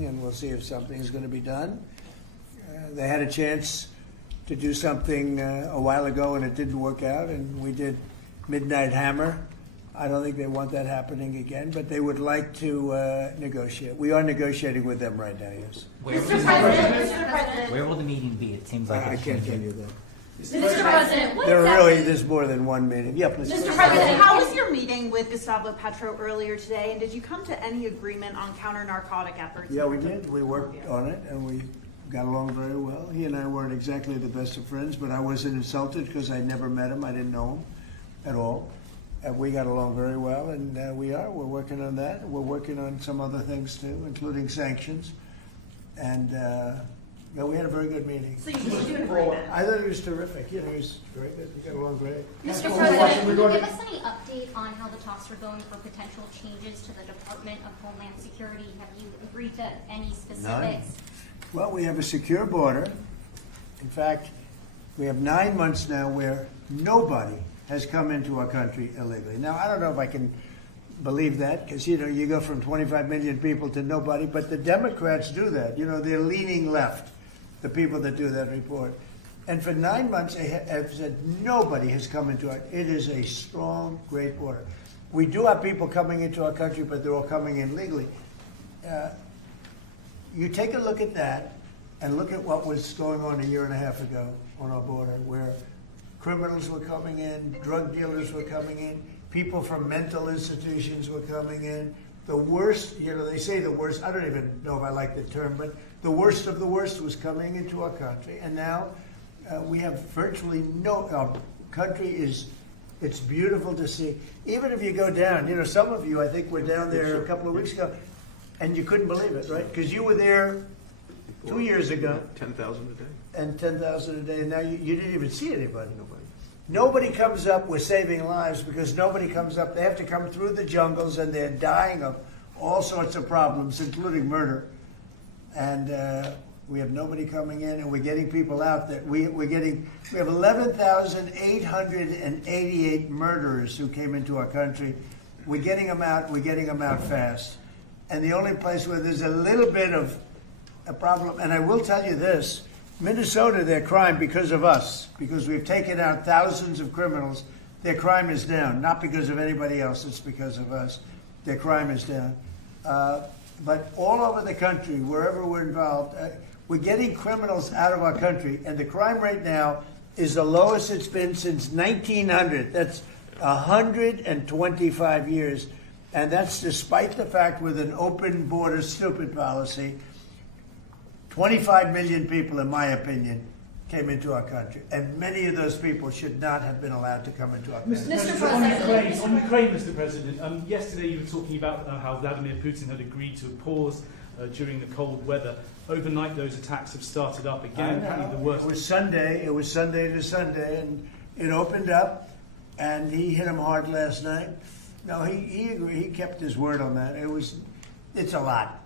and we'll see if something is going to be done. They had a chance to do something a while ago, and it didn't work out, and we did Midnight Hammer. I don't think they want that happening again, but they would like to negotiate. We are negotiating with them right now, yes. Mr. President, Where will the meeting be? It seems like I it's can't tell changing. you that. Mr. President, what There's more than one meeting. Yeah, please. Mr. President, how was your meeting with Gustavo Petro earlier today, and did you come to any agreement on counter-narcotic efforts? Yeah, we did. We worked on it, and we got along very well. He and I weren't exactly the best of friends, but I wasn't insulted because I never met him. I didn't know him at all. And we got along very well, and we're working on that. We're working on some other things, too, including sanctions. And we had a very good meeting. So you came to an agreement? I thought it was terrific. He was very good. We got along great. Mr. President, can you give us any update on how the talks are going for potential changes to the Department of Homeland Security? Have you agreed to any specifics? Well, we have a secure border. In fact, we have 9 months now where nobody has come into our country illegally. Now, I don't know if I can believe that, because, you go from 25 million people to nobody, but the Democrats do that. They're leaning left, the people that do that report. And for 9 months, they have said nobody has come into our. It is a strong, great border. We do have people coming into our country, but they're all coming in legally. You take a look at that and look at what was going on a year and a half ago on our border, where criminals were coming in, drug dealers were coming in, people from mental institutions were coming in. The worst, they say the worst, I don't even know if I like the term, but the worst of the worst was coming into our country. And now we have virtually our country it's beautiful to see. Even if you go down, some of you, I think, were down there a couple of weeks ago, and you couldn't believe it, right? Because you were there 2 years ago. 10,000 a day. And 10,000 a day, and now you didn't even see anybody. Nobody comes up with saving lives because nobody comes up. They have to come through the jungles, and they're dying of all sorts of problems, including murder. And we have nobody coming in, and we're getting people out. That we have 11,888 murderers who came into our country. We're getting them out. We're getting them out fast. And the only place where there's a little bit of a problem, and I will tell you this. Minnesota, their crime because of us, because we've taken out thousands of criminals, their crime is down. Not because of anybody else, it's because of us. Their crime is down. But all over the country, wherever we're involved, we're getting criminals out of our country, and the crime rate now is the lowest it's been since 1900. That's 125 years, and that's despite the fact with an open border stupid policy. 25 million people, in my opinion, came into our country, and many of those people should not have been allowed to come into our country. Mr. President. On Ukraine, Mr. President, yesterday you were talking about how Vladimir Putin had agreed to a pause during the cold weather. Overnight, those attacks have started up again. Apparently the worst. It was Sunday to Sunday, and it opened up, and he hit him hard last night. No, he agreed. He kept his word on that. It's a lot.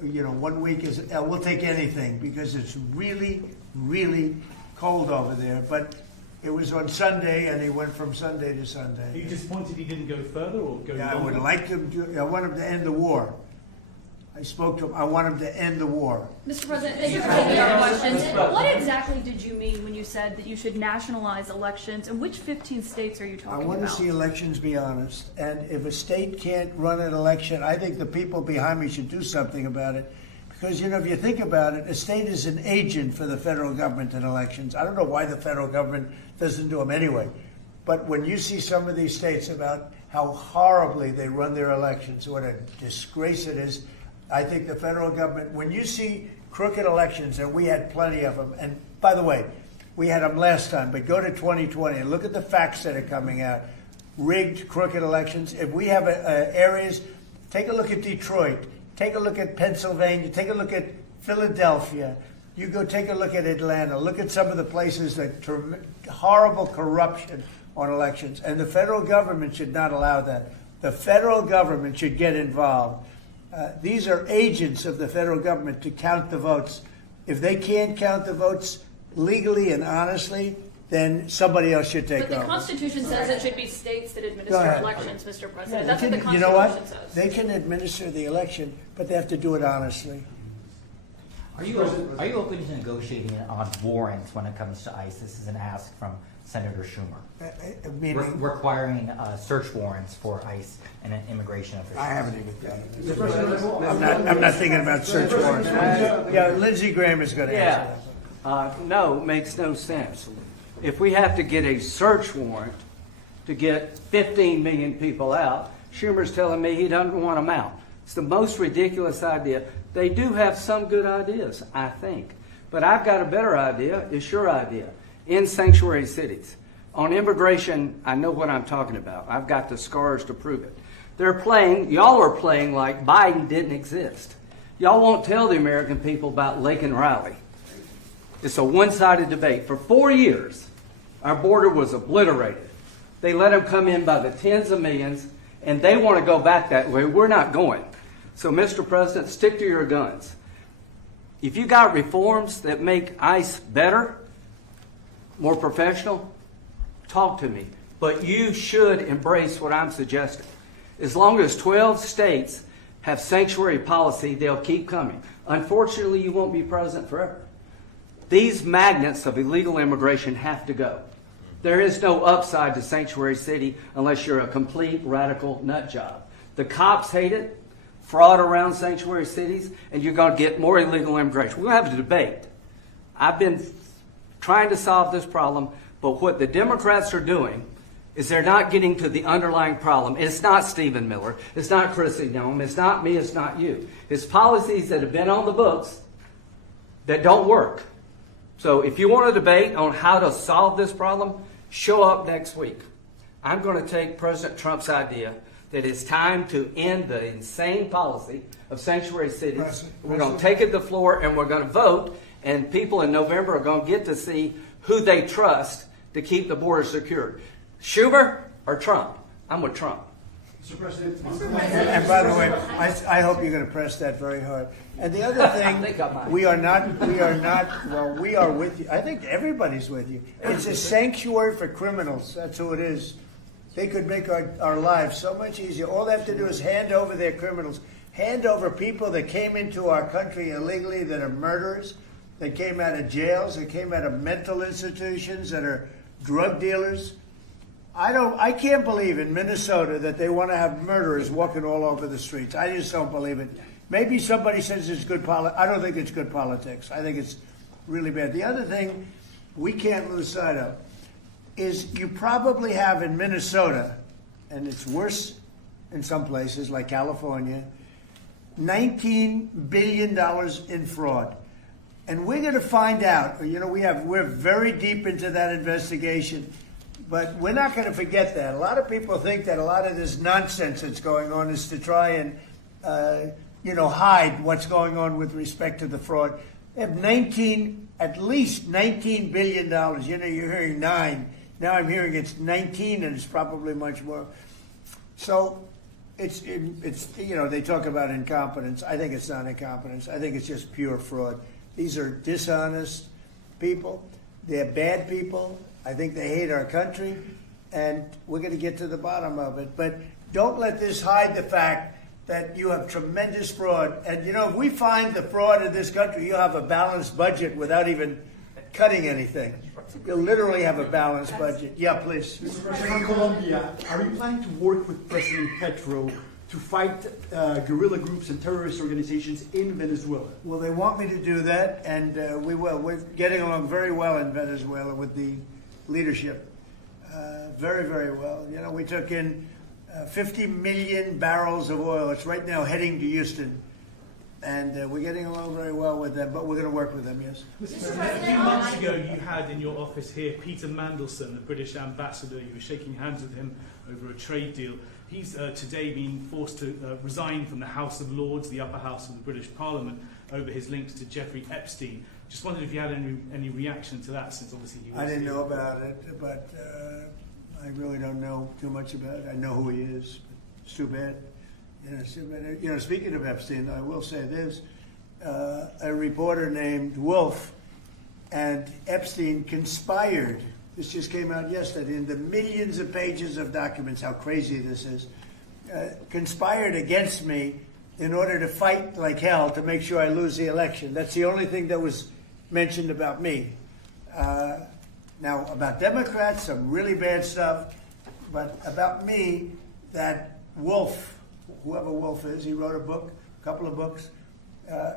1 week is, we'll take anything because it's really, really cold over there. But it was on Sunday, and he went from Sunday to Sunday. Are you disappointed he didn't go further or go Yeah, I longer? would like him to. I want him to end the war. I spoke to him. I want him to end the war. Mr. President, thank you for taking our questions. What exactly did you mean when you said that you should nationalize elections, and which 15 states are you talking about? I want to see elections be honest. And if a state can't run an election, I think the people behind me should do something about it. Because, if you think about it, a state is an agent for the federal government in elections. I don't know why the federal government doesn't do them anyway. But when you see some of these states about how horribly they run their elections, what a disgrace it is, I think the federal government, when you see crooked elections, and we had plenty of them, and by the way, we had them last time, but go to 2020 and look at the facts that are coming out. Rigged, crooked elections. If we have areas, take a look at Detroit, take a look at Pennsylvania, take a look at Philadelphia. You go take a look at Atlanta. Look at some of the places that horrible corruption on elections. And the federal government should not allow that. The federal government should get involved. These are agents of the federal government to count the votes. If they can't count the votes legally and honestly, then somebody else should take But the over. Constitution says it should be states that Go administer ahead. elections, Mr. Yeah, President. That's what the you know Constitution what? says. They can administer the election, but they have to do it honestly. Are you open to negotiating on warrants when it comes to ICE? This is an ask from Senator Schumer. Meaning, Requiring search warrants for ICE and immigration officials. I haven't even done it. I'm not thinking about search warrants. Yeah, Lindsey Graham is going to answer that. No, it makes no sense. If we have to get a search warrant to get 15 million people out, Schumer's telling me he doesn't want them out. It's the most ridiculous idea. They do have some good ideas, I think. But I've got a better idea. It's your idea. In sanctuary cities. On immigration, I know what I'm talking about. I've got the scars to prove it. Y'all are playing like Biden didn't exist. Y'all won't tell the American people about Laken Riley. It's a one-sided debate. For 4 years, our border was obliterated. They let them come in by the tens of millions, and they want to go back that way. We're not going. So, Mr. President, stick to your guns. If you got reforms that make ICE better, more professional, talk to me. But you should embrace what I'm suggesting. As long as 12 states have sanctuary policy, they'll keep coming. Unfortunately, you won't be president forever. These magnets of illegal immigration have to go. There is no upside to sanctuary city unless you're a complete radical nut job. The cops hate it, fraud around sanctuary cities, and you're going to get more illegal immigration. We're going to have a debate. I've been trying to solve this problem, but what the Democrats are doing is they're not getting to the underlying problem. It's not Stephen Miller. It's not Chrissy Nome. It's not me. It's not you. It's policies that have been on the books that don't work. So if you want a debate on how to solve this problem, show up next week. I'm going to take President Trump's idea that it's time to end the insane policy of sanctuary cities. We're going to take it to the floor and we're going to vote, and people in November are going to get to see who they trust to keep the border secure. Schumer or Trump? I'm with Trump. Mr. President. And by the way, I hope you're going to press that very hard. And the other thing, we are with you. I think everybody's with you. It's a sanctuary for criminals. That's who it is. They could make our lives so much easier. All they have to do is hand over their criminals, hand over people that came into our country illegally, that are murderers, that came out of jails, that came out of mental institutions, that are drug dealers. I can't believe in Minnesota that they want to have murderers walking all over the streets. I just don't believe it. Maybe somebody says it's good politics. I don't think it's good politics. I think it's really bad. The other thing we can't lose sight of is you probably have in Minnesota, and it's worse in some places like California, $19 billion in fraud. And we're going to find out, we're very deep into that investigation, but we're not going to forget that. A lot of people think that a lot of this nonsense that's going on is to try and, hide what's going on with respect to the fraud. They have at least $19 billion. You're hearing 9. Now I'm hearing it's 19, and it's probably much more. So it's they talk about incompetence. I think it's not incompetence. I think it's just pure fraud. These are dishonest people. They're bad people. I think they hate our country, and we're going to get to the bottom of it. But don't let this hide the fact that you have tremendous fraud. And, if we find the fraud in this country, you'll have a balanced budget without even cutting anything. You'll literally have a balanced budget. Yeah, please. Mr. President, in Colombia, are you planning to work with President Petro to fight guerrilla groups and terrorist organizations in Venezuela? Well, they want me to do that, and we will. We're getting along very well in Venezuela with the leadership. Very, very well. We took in 50 million barrels of oil. It's right now heading to Houston. And we're getting along very well with them, but we're going to work with them, yes. A few months ago, you had in your office here Peter Mandelson, the British ambassador. You were shaking hands with him over a trade deal. He's today been forced to resign from the House of Lords, the upper house of the British Parliament, over his links to Jeffrey Epstein. Just wondered if you had any reaction to that, since obviously he was... I didn't know about it, but I really don't know too much about it. I know who he is. It's too bad. Speaking of Epstein, I will say this. A reporter named Wolf and Epstein conspired. This just came out yesterday in the millions of pages of documents, how crazy this is. Conspired against me in order to fight like hell to make sure I lose the election. That's the only thing that was mentioned about me. Now, about Democrats, some really bad stuff, but about me, that Wolf, whoever Wolf is, he wrote a book, a couple of books,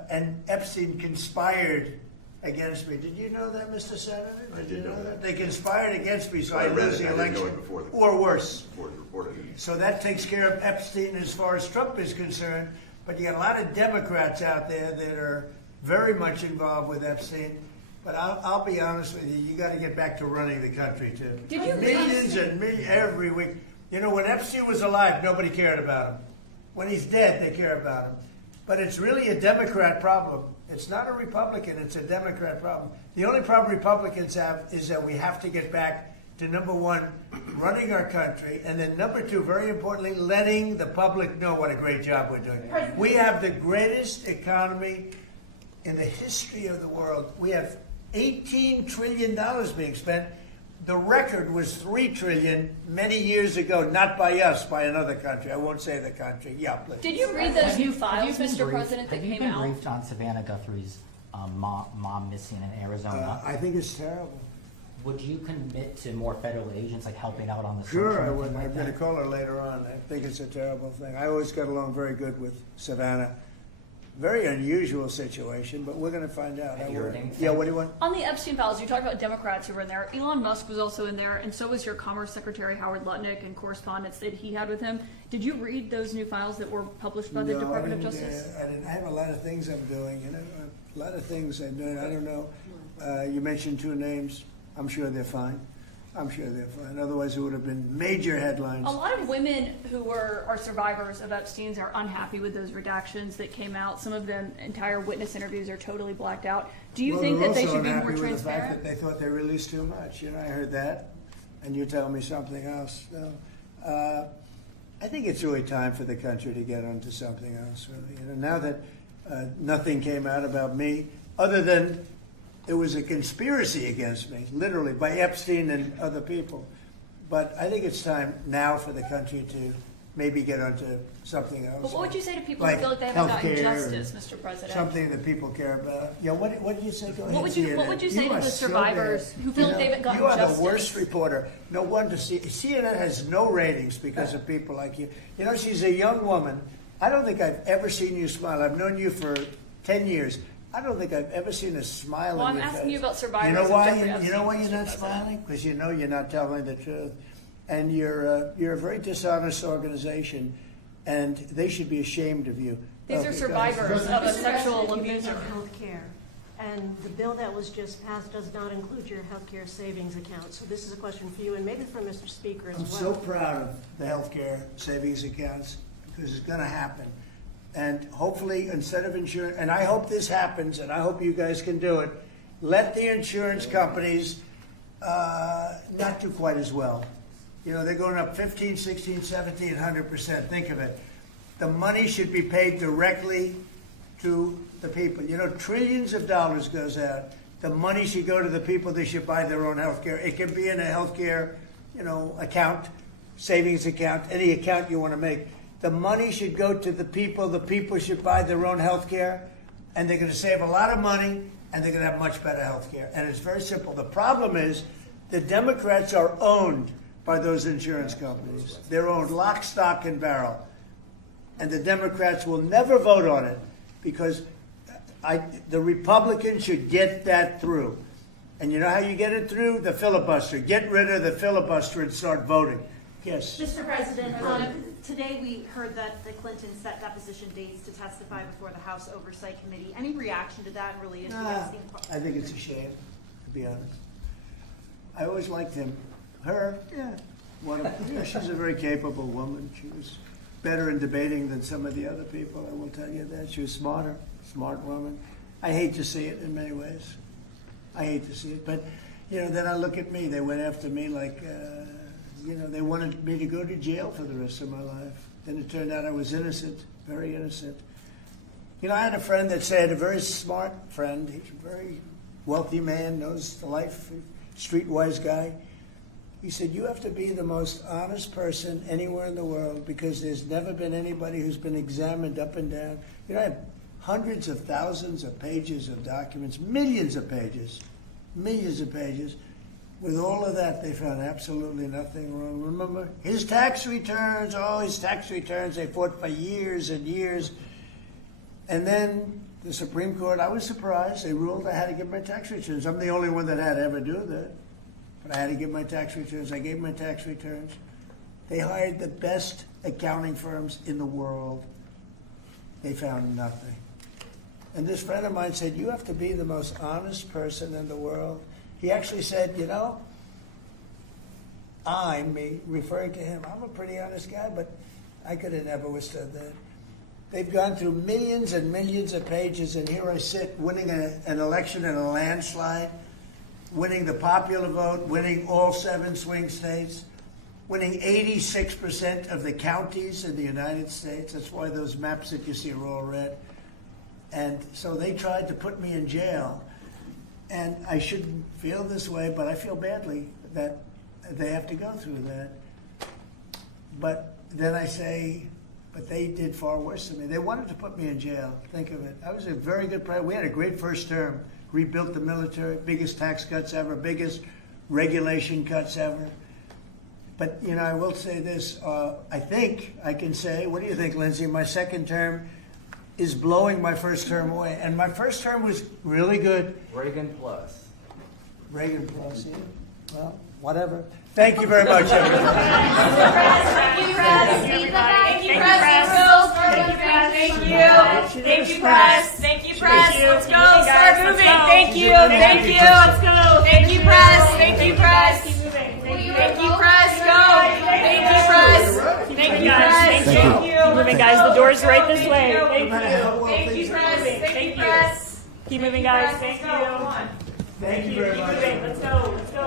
and Epstein conspired against me. Did you know that, Mr. Senator? Did you know that? They conspired against me, so I lose the election. Or worse. So that takes care of Epstein as far as Trump is concerned, but you got a lot of Democrats out there that are very much involved with Epstein. But I'll be honest with you, you got to get back to running the country too. Did you millions and millions every week? You know, when Epstein was alive, nobody cared about him. When he's dead, they care about him. But it's really a Democrat problem. It's not a Republican, it's a Democrat problem. The only problem Republicans have is that we have to get back to, number one, running our country, and then number two, very importantly, letting the public know what a great job we're doing. We have the greatest economy in the history of the world. We have $18 trillion being spent. The record was $3 trillion many years ago, not by us, by another country. I won't say the country. Yeah, please. Did you read those new files, been Mr. briefed- President, that Have you came been out? briefed on Savannah Guthrie's mom missing in Arizona? I think it's terrible. Would you commit to more federal agents, like helping out on the search? Sure, or I anything would. like I'm going to that? call her later on. I think it's a terrible thing. I always got along very good with Savannah. Very unusual situation, but we're going to find out. Have you heard anything? Yeah, what do you want? On the Epstein files, you talked about Democrats who were in there. Elon Musk was also in there, and so was your Commerce Secretary Howard Lutnick and correspondence that he had with him. Did you read those new files that were published by the No, Department of I didn't, Justice? I didn't. I have a lot of things I'm doing, you know, a lot of things I'm doing. I don't know. You mentioned two names. I'm sure they're fine. I'm sure they're fine. Otherwise, it would have been major headlines. A lot of women who are survivors of Epstein's are unhappy with those redactions that came out. Some of them entire witness interviews are totally blacked out. Do you Well, think they're that they also should be more unhappy with transparent? the fact that they thought they released too much. You know, I heard that, and you tell me something else. No. I think it's really time for the country to get onto something else. Really, you know, now that nothing came out about me, other than it was a conspiracy against me, literally by Epstein and other people. But I think it's time now for the country to maybe get onto something else. But what would you say to people Like who feel like they haven't gotten healthcare justice, and Mr. President? Something that people care about. Yeah, what did you say? Go ahead, What would you say to are the so survivors bad. who feel You like they haven't gotten You are justice? the worst reporter. No wonder CNN has no ratings because of people like you. You know, she's a young woman. I don't think I've ever seen you smile. I've known you for 10 years. I don't think I've ever seen a smile Well, on I'm your face. asking you about survivors You know of why? Jeffrey You know Epstein, why you're Mr. not President. smiling? Because you know you're not telling the truth, and you're a very dishonest organization, and they should be ashamed of you. These are Okay, go survivors ahead. of a sexual You mentioned abuser. health care, and the bill that was just passed does not include your health care savings account. So this is a question for you, and maybe for Mr. Speaker as I'm well. so proud of the healthcare savings accounts because it's going to happen. And hopefully, instead of insurance, and I hope this happens, and I hope you guys can do it, let the insurance companies not do quite as well. You know, they're going up 15, 16, 17, 100%. Think of it. The money should be paid directly to the people. You know, trillions of dollars goes out. The money should go to the people. They should buy their own health care. It can be in a health care, you know, account, savings account, any account you want to make. The money should go to the people. The people should buy their own health care, and they're going to save a lot of money, and they're going to have much better health care. And it's very simple. The problem is the Democrats are owned by those insurance companies. They're owned lock, stock, and barrel. And the Democrats will never vote on it because the Republicans should get that through. And you know how you get it through? The filibuster. Get rid of the filibuster and start voting. Yes. Mr. President, today we heard that the Clintons set deposition dates to testify before the House Oversight Committee. Any reaction to that related to the Epstein? I think it's a shame, to be honest. I always liked him. Her, yeah. She's a very capable woman. She was better in debating than some of the other people, I will tell you that. She was smart woman. I hate to see it in many ways. I hate to see it. But, you know, then I look at me. They went after me like, you know, they wanted me to go to jail for the rest of my life. Then it turned out I was innocent, very innocent. You know, I had a friend that said, a very smart friend, he's a very wealthy man, knows the life, streetwise guy. He said, you have to be the most honest person anywhere in the world because there's never been anybody who's been examined up and down. You know, I have hundreds of thousands of pages of documents, millions of pages. With all of that, they found absolutely nothing wrong. Remember, his tax returns, they fought for years and years. And then the Supreme Court, I was surprised, they ruled I had to give my tax returns. I'm the only one that had to ever do that. But I had to give my tax returns. I gave my tax returns. They hired the best accounting firms in the world. They found nothing. And this friend of mine said, you have to be the most honest person in the world. He actually said, you know, me referring to him, I'm a pretty honest guy, but I could have never withstood that. They've gone through millions and millions of pages, and here I sit winning an election in a landslide, winning the popular vote, winning all 7 swing states, winning 86% of the counties in the United States. That's why those maps that you see are all red. And so they tried to put me in jail. And I shouldn't feel this way, but I feel badly that they have to go through that. But then I say, but they did far worse than me. They wanted to put me in jail. Think of it. I was a very good president. We had a great first term. Rebuilt the military, biggest tax cuts ever, biggest regulation cuts ever. But, you know, I will say this. I think I can say, what do you think, Lindsay? My second term is blowing my first term away. And my first term was really good. Reagan plus. Reagan plus, yeah. Well, whatever. Thank you very much, everybody. Thank you, press. Thank you, press. Thank you, press. Let's go. Start moving. Thank you. Thank you. Let's go. Thank you, press. Thank you, press. Thank you, press. Go. Thank you, press. Thank you, press. Thank you. Keep moving, guys. The door's right this way. Thank you. Thank you, press. Thank you, press. Keep moving, guys. Thank you. Thank you very much. Let's go. Let's go.